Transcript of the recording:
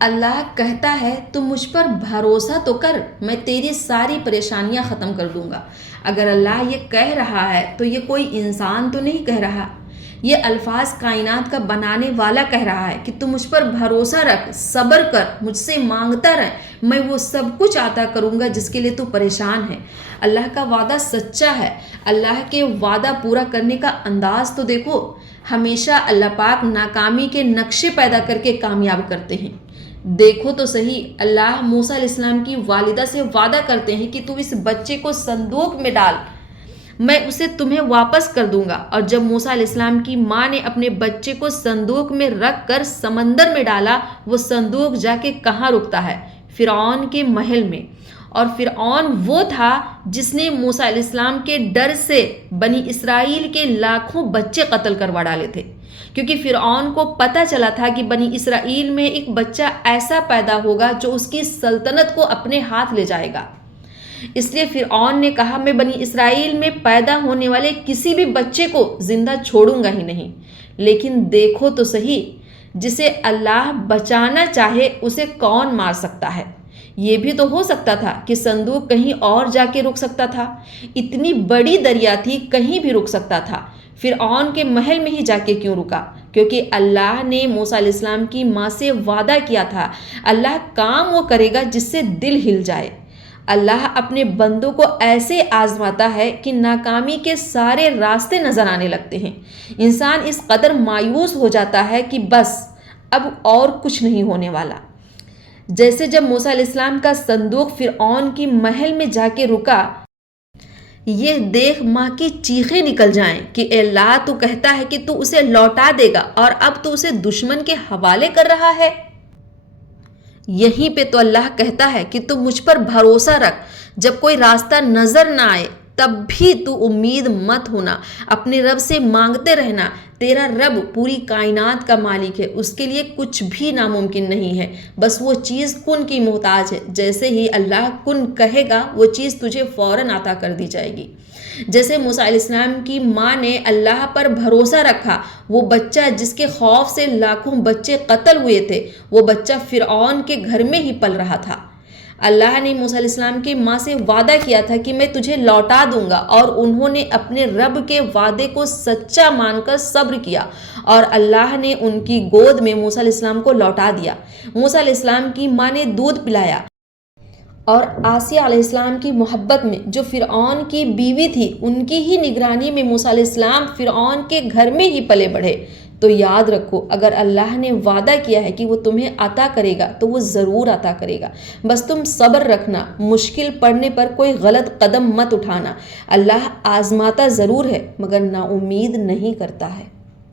اللہ کہتا ہے تم مجھ پر بھروسہ تو کر، میں تیری ساری پریشانیاں ختم کر دوں گا۔ اگر اللہ یہ کہہ رہا ہے تو یہ کوئی انسان تو نہیں کہہ رہا، یہ الفاظ کائنات کا بنانے والا کہہ رہا ہے کہ تم مجھ پر بھروسہ رکھ، صبر کر، مجھ سے مانگتا رہ، میں وہ سب کچھ عطا کروں گا جس کے لیے تو پریشان ہے۔ اللہ کا وعدہ سچا ہے۔ اللہ کے وعدہ پورا کرنے کا انداز تو دیکھو، ہمیشہ اللہ پاک ناکامی کے نقشے پیدا کر کے کامیاب کرتے ہیں۔ دیکھو تو صحیح، اللہ موسیٰ علیہ السلام کی والدہ سے وعدہ کرتے ہیں کہ تم اس بچے کو صندوق میں ڈال، میں اسے تمہیں واپس کر دوں گا۔ اور جب موسیٰ علیہ السلام کی ماں نے اپنے بچے کو صندوق میں رکھ کر سمندر میں ڈالا، وہ صندوق جا کے کہاں رکتا ہے؟ فرعون کے محل میں۔ اور فرعون وہ تھا جس نے موسیٰ علیہ السلام کے ڈر سے بنی اسرائیل کے لاکھوں بچے قتل کروا ڈالے تھے، کیونکہ فرعون کو پتہ چلا تھا کہ بنی اسرائیل میں ایک بچہ ایسا پیدا ہوگا جو اس کی سلطنت کو اپنے ہاتھ لے جائے گا۔ اس لیے فرعون نے کہا میں بنی اسرائیل میں پیدا ہونے والے کسی بھی بچے کو زندہ چھوڑوں گا ہی نہیں۔ لیکن دیکھو تو صحیح، جسے اللہ بچانا چاہے اسے کون مار سکتا ہے؟ یہ بھی تو ہو سکتا تھا کہ صندوق کہیں اور جا کے رک سکتا تھا، اتنی بڑی دریا تھی، کہیں بھی رک سکتا تھا۔ فرعون کے محل میں ہی جا کے کیوں رکا؟ کیونکہ اللہ نے موسیٰ علیہ السلام کی ماں سے وعدہ کیا تھا، اللہ کام وہ کرے گا جس سے دل ہل جائے۔ اللہ اپنے بندوں کو ایسے آزماتا ہے کہ ناکامی کے سارے راستے نظر آنے لگتے ہیں۔ انسان اس قدر مایوس ہو جاتا ہے کہ بس اب اور کچھ نہیں ہونے والا۔ جیسے جب موسیٰ علیہ السلام کا صندوق فرعون کی محل میں جا کے رکا، یہ دیکھ ماں کی چیخیں نکل جائیں کہ اے اللہ تو کہتا ہے کہ تو اسے لوٹا دے گا اور اب تو اسے دشمن کے حوالے کر رہا ہے۔ یہیں پہ تو اللہ کہتا ہے کہ تم مجھ پر بھروسہ رکھ، جب کوئی راستہ نظر نہ آئے تب بھی تو امید مت ہونا، اپنے رب سے مانگتے رہنا۔ تیرا رب پوری کائنات کا مالک ہے، اس کے لیے کچھ بھی ناممکن نہیں ہے، بس وہ چیز کن کی محتاج ہے۔ جیسے ہی اللہ کن کہے گا وہ چیز تجھے فوراً عطا کر دی جائے گی۔ جیسے موسیٰ علیہ السلام کی ماں نے اللہ پر بھروسہ رکھا، وہ بچہ جس کے خوف سے لاکھوں بچے قتل ہوئے تھے، وہ بچہ فرعون کے گھر میں ہی پل رہا تھا۔ اللہ نے موسیٰ علیہ السلام کی ماں سے وعدہ کیا تھا کہ میں تجھے لوٹا دوں گا، اور انہوں نے اپنے رب کے وعدے کو سچا مان کر صبر کیا، اور اللہ نے ان کی گود میں موسیٰ علیہ السلام کو لوٹا دیا۔ موسیٰ علیہ السلام کی ماں نے دودھ پلایا، اور آسیہ علیہ السلام کی محبت میں جو فرعون کی بیوی تھی، ان کی ہی نگرانی میں موسیٰ علیہ السلام فرعون کے گھر میں ہی پلے بڑھے۔ تو یاد رکھو، اگر اللہ نے وعدہ کیا ہے کہ وہ تمہیں عطا کرے گا تو وہ ضرور عطا کرے گا، بس تم صبر رکھنا، مشکل پڑنے پر کوئی غلط قدم مت اٹھانا۔ اللہ آزماتا ضرور ہے مگر نا امید نہیں کرتا ہے۔